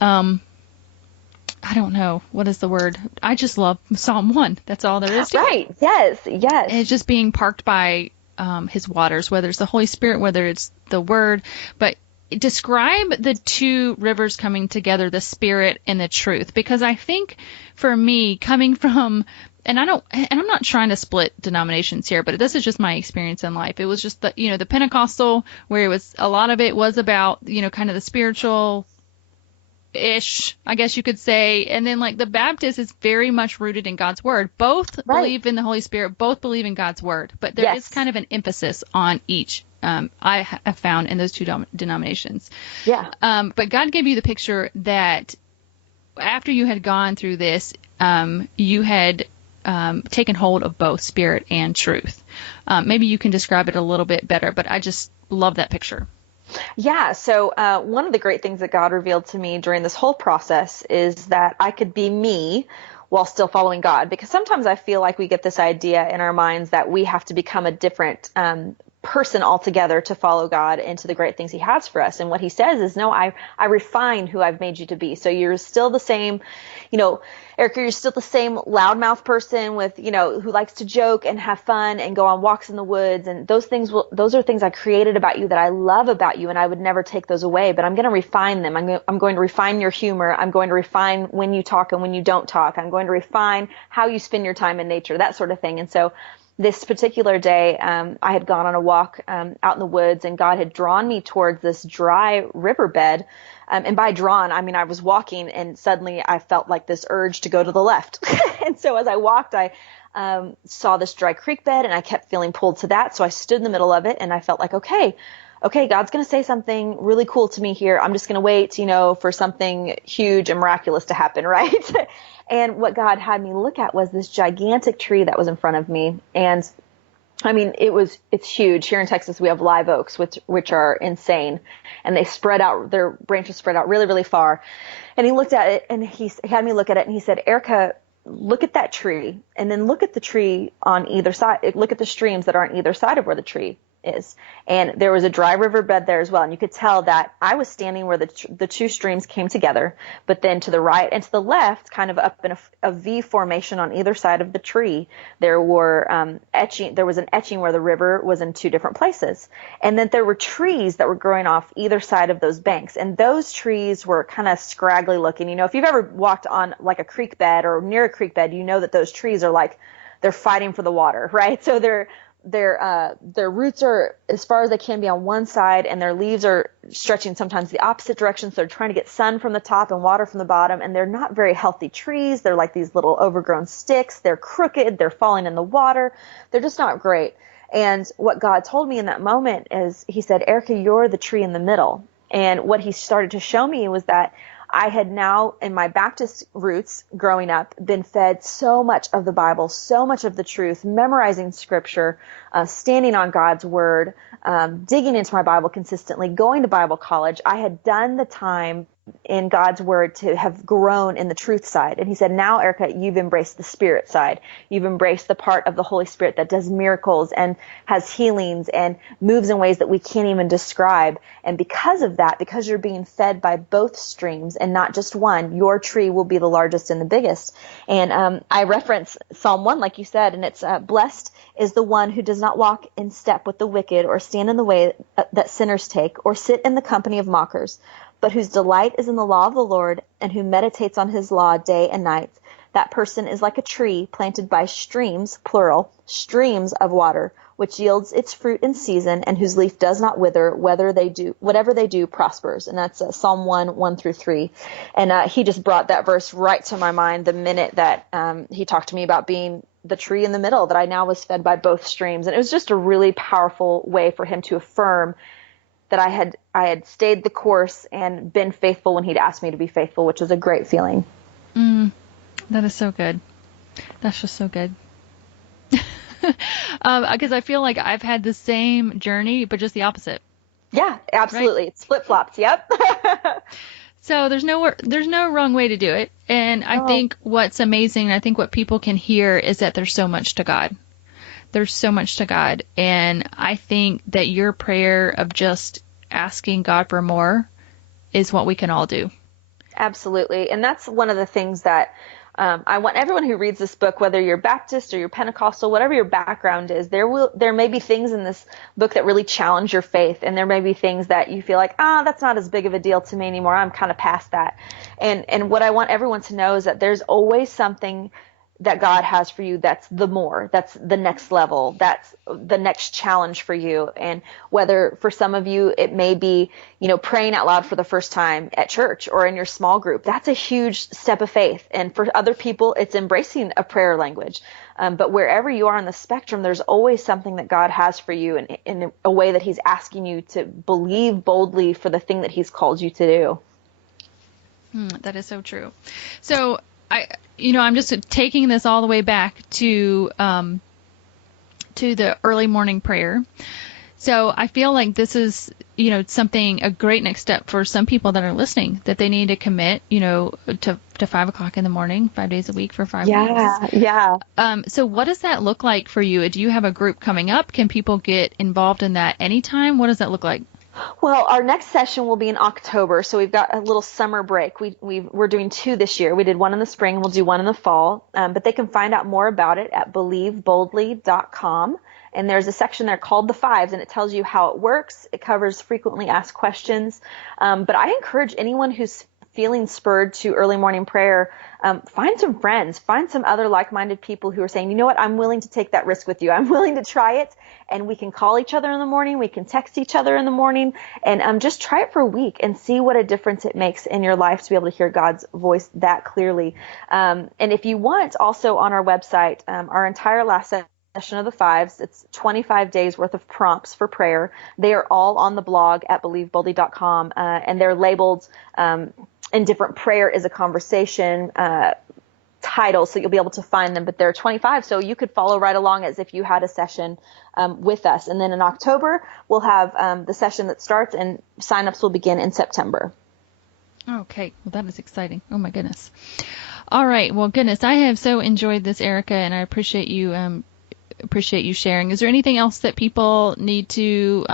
I don't know, what is the word? I just love Psalm 1. That's all there is to it. Right. Yes. Yes. And it's just being parked by his waters, whether it's the Holy Spirit, whether it's the Word. But describe the two rivers coming together, the Spirit and the truth, because I think for me, coming from, and I'm not trying to split denominations here, but this is just my experience in life. It was just the Pentecostal, where it was, a lot of it was about, kind of the spiritual ish, I guess you could say. And then like the Baptist is very much rooted in God's word. Both believe in the Holy Spirit, both believe in God's word, but there is kind of an emphasis on each. I have found in those two denominations. Yeah. But God gave you the picture that after you had gone through this, you had taken hold of both spirit and truth. Maybe you can describe it a little bit better, but I just love that picture. Yeah. So one of the great things that God revealed to me during this whole process is that I could be me while still following God, because sometimes I feel like we get this idea in our minds that we have to become a different person altogether to follow God into the great things he has for us. And what he says is, no, I refine who I've made you to be. So you're still the same, Erica, you're still the same loudmouth person with, who likes to joke and have fun and go on walks in the woods. And those are things I created about you that I love about you. And I would never take those away, but I'm going to refine them. I'm going to refine your humor. I'm going to refine when you talk and when you don't talk. I'm going to refine how you spend your time in nature, that sort of thing. And so this particular day, I had gone on a walk out in the woods, and God had drawn me towards this dry riverbed. And by drawn, I mean I was walking, and suddenly I felt like this urge to go to the left. And so as I walked, I saw this dry creek bed, and I kept feeling pulled to that. So I stood in the middle of it, and I felt like, okay, God's going to say something really cool to me here. I'm just going to wait, for something huge and miraculous to happen, right? And what God had me look at was this gigantic tree that was in front of me. And I mean, it's huge. Here in Texas, we have live oaks, which are insane. And they spread out, their branches spread out really, really far. And he looked at it, and he had me look at it, and he said, Erica, look at that tree, and then look at the tree on either side. Look at the streams that are on either side of where the tree is. And there was a dry riverbed there as well. And you could tell that I was standing where the two streams came together, but then to the right and to the left, kind of up in a V formation on either side of the tree, there was an etching where the river was in two different places. And then there were trees that were growing off either side of those banks. And those trees were kind of scraggly looking. If you've ever walked on like a creek bed or near a creek bed, you know that those trees are like, they're fighting for the water, right? So their roots are as far as they can be on one side, and their leaves are stretching sometimes the opposite direction. So they're trying to get sun from the top and water from the bottom, and they're not very healthy trees. They're like these little overgrown sticks. They're crooked. They're falling in the water. They're just not great. And what God told me in that moment is, he said, Erica, you're the tree in the middle. And what he started to show me was that I had now, in my Baptist roots growing up, been fed so much of the Bible, so much of the truth, memorizing scripture, standing on God's word, digging into my Bible consistently, going to Bible college. I had done the time in God's word to have grown in the truth side. And he said, now, Erica, you've embraced the spirit side. You've embraced the part of the Holy Spirit that does miracles and has healings and moves in ways that we can't even describe. And because of that, because you're being fed by both streams and not just one, your tree will be the largest and the biggest. And I reference Psalm 1, like you said, and it's blessed is the one who does not walk in step with the wicked, or stand in the way that sinners take, or sit in the company of mockers, but whose delight is in the law of the Lord, and who meditates on his law day and night. That person is like a tree planted by streams, plural, streams of water, which yields its fruit in season, and whose leaf does not wither, whatever they do prospers. And that's Psalm 1:1-3. And he just brought that verse right to my mind the minute that he talked to me about being the tree in the middle, that I now was fed by both streams. And it was just a really powerful way for him to affirm that I had stayed the course and been faithful when he'd asked me to be faithful, which was a great feeling. That is so good. That's just so good. Because I feel like I've had the same journey, but just the opposite, Yeah, right? absolutely. It's flip-flopped. Yep. So there's no wrong way to do it. And I No, think what's amazing, and I think what people can hear is that there's so much to God. There's so much to God. And I think that your prayer of just asking God for more is what we can all do. absolutely. And that's one of the things that I want everyone who reads this book, whether you're Baptist or you're Pentecostal, whatever your background is, there may be things in this book that really challenge your faith, and there may be things that you feel like, that's not as big of a deal to me anymore. I'm kind of past that. And what I want everyone to know is that there's always something that God has for you that's the more, that's the next level, that's the next challenge for you. And whether for some of you it may be, praying out loud for the first time at church or in your small group, that's a huge step of faith. And for other people, it's embracing a prayer language. But wherever you are on the spectrum, there's always something that God has for you in a way that he's asking you to believe boldly for the thing that he's called you to do. That is so true. So I'm just taking this all the way back to the early morning prayer. So I feel like this is, a great next step for some people that are listening, that they need to commit, to 5 o'clock in the morning, 5 days a week for 5 weeks. Yeah. So what does that look like for you? Do you have a group coming up? Can people get involved in that anytime? What does that look like? Well, our next session will be in October, so we've got a little summer break. We're doing 2 this year. We did one in the spring, we'll do one in the fall. But they can find out more about it at believeboldly.com. And there's a section there called The Fives, and it tells you how it works. It covers frequently asked questions. But I encourage anyone who's feeling spurred to early morning prayer, find some friends, find some other like-minded people who are saying, you know what, I'm willing to take that risk with you. I'm willing to try it. And we can call each other in the morning. We can text each other in the morning, and just try it for a week and see what a difference it makes in your life to be able to hear God's voice that clearly. And if you want, also on our website, our entire last session of the Fives, it's 25 days worth of prompts for prayer. They are all on the blog at believeboldly.com, and they're labeled in different prayer is a conversation titles, so you'll be able to find them, but there are 25, so you could follow right along as if you had a session with us. And then in October, we'll have the session that starts, and signups will begin in September. Okay, well, that is exciting. Oh my goodness. All right, well, goodness, I have so enjoyed this, Erica, and I appreciate you sharing. Is there anything else that people need to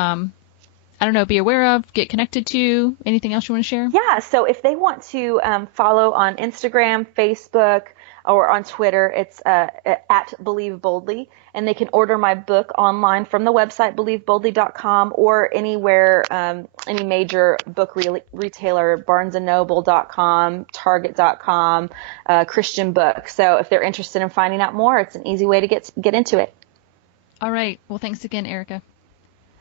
be aware of, get connected to? Anything else you want to share? Yeah, so if they want to follow on Instagram, Facebook, or on Twitter, it's at Believe Boldly, and they can order my book online from the website believeboldly.com or anywhere, any major book retailer, barnesandnoble.com, target.com, Christian book. So if they're interested in finding out more, it's an easy way to get into it. All right. Well, thanks again, Erica.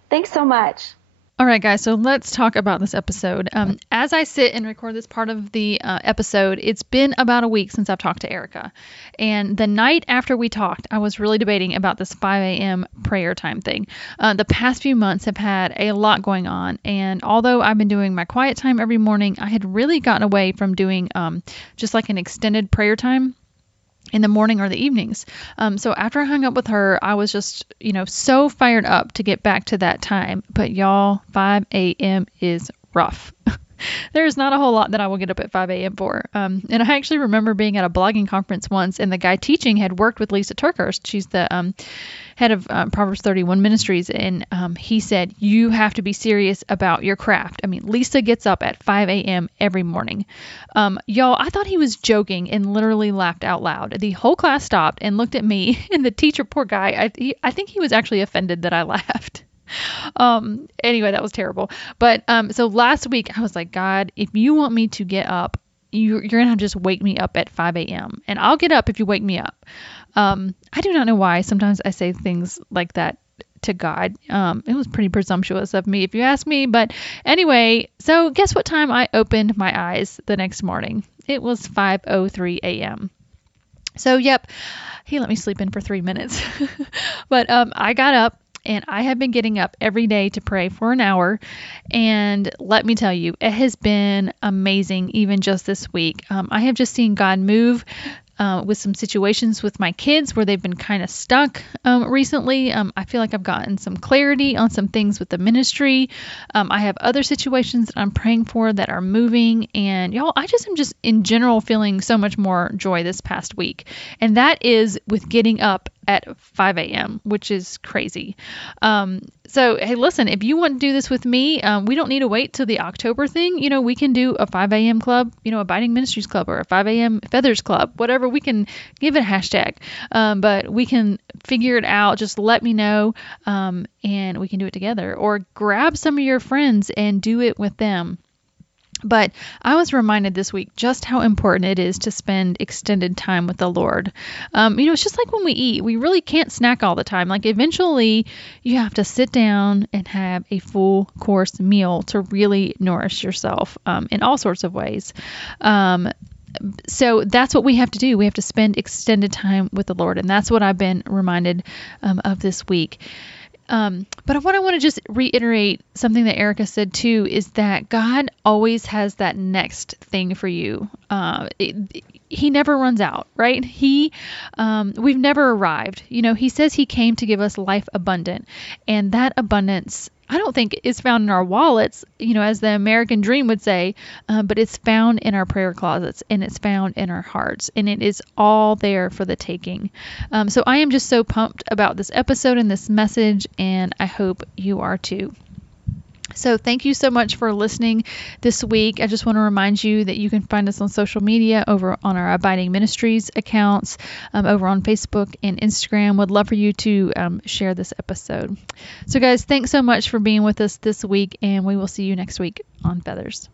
Thanks so much. All right, guys, so let's talk about this episode. As I sit and record this part of the episode, it's been about a week since I've talked to Erica. And the night after we talked, I was really debating about this 5 a.m. prayer time thing. The past few months have had a lot going on. And although I've been doing my quiet time every morning, I had really gotten away from doing just like an extended prayer time in the morning or the evenings. So after I hung up with her, I was just, so fired up to get back to that time. But y'all, 5 a.m. is rough. There's not a whole lot that I will get up at 5 a.m. for. And I actually remember being at a blogging conference once, and the guy teaching had worked with Lisa Turkhurst. She's the head of Proverbs 31 Ministries. And he said, you have to be serious about your craft. I mean, Lisa gets up at 5 a.m. every morning. Y'all, I thought he was joking and literally laughed out loud. The whole class stopped and looked at me, and the teacher, poor guy, I think he was actually offended that I laughed. Anyway, that was terrible. But so last week I was like, God, if you want me to get up, you're going to just wake me up at 5 a.m. and I'll get up if you wake me up. I do not know why sometimes I say things like that to God. It was pretty presumptuous of me, if you ask me. But anyway, so guess what time I opened my eyes the next morning? It was 5:03 a.m. So, yep, he let me sleep in for 3 minutes. But I got up. And I have been getting up every day to pray for an hour. And let me tell you, it has been amazing, even just this week. I have just seen God move with some situations with my kids where they've been kind of stuck recently. I feel like I've gotten some clarity on some things with the ministry. I have other situations that I'm praying for that are moving, and y'all, I just am just in general feeling so much more joy this past week. And that is with getting up at 5 a.m., which is crazy. So, hey, listen, if you want to do this with me, we don't need to wait till the October thing. We can do a 5 a.m. club, Abiding Ministries Club, or a 5 a.m. Feathers Club, whatever. We can give it a hashtag, but we can figure it out. Just let me know, and we can do it together, or grab some of your friends and do it with them. But I was reminded this week just how important it is to spend extended time with the Lord. It's just like when we eat, we really can't snack all the time. Like eventually you have to sit down and have a full course meal to really nourish yourself in all sorts of ways. So that's what we have to do. We have to spend extended time with the Lord. And that's what I've been reminded of this week. But what I want to just reiterate, something that Erica said too, is that God always has that next thing for you. He never runs out, right? We've never arrived. He says he came to give us life abundant, and that abundance, I don't think is found in our wallets, as the American dream would say, but it's found in our prayer closets, and it's found in our hearts, and it is all there for the taking. So I am just so pumped about this episode and this message, and I hope you are too. So thank you so much for listening this week. I just want to remind you that you can find us on social media over on our Abiding Ministries accounts, over on Facebook and Instagram. Would love for you to share this episode. So guys, thanks so much for being with us this week, and we will see you next week on Feathers.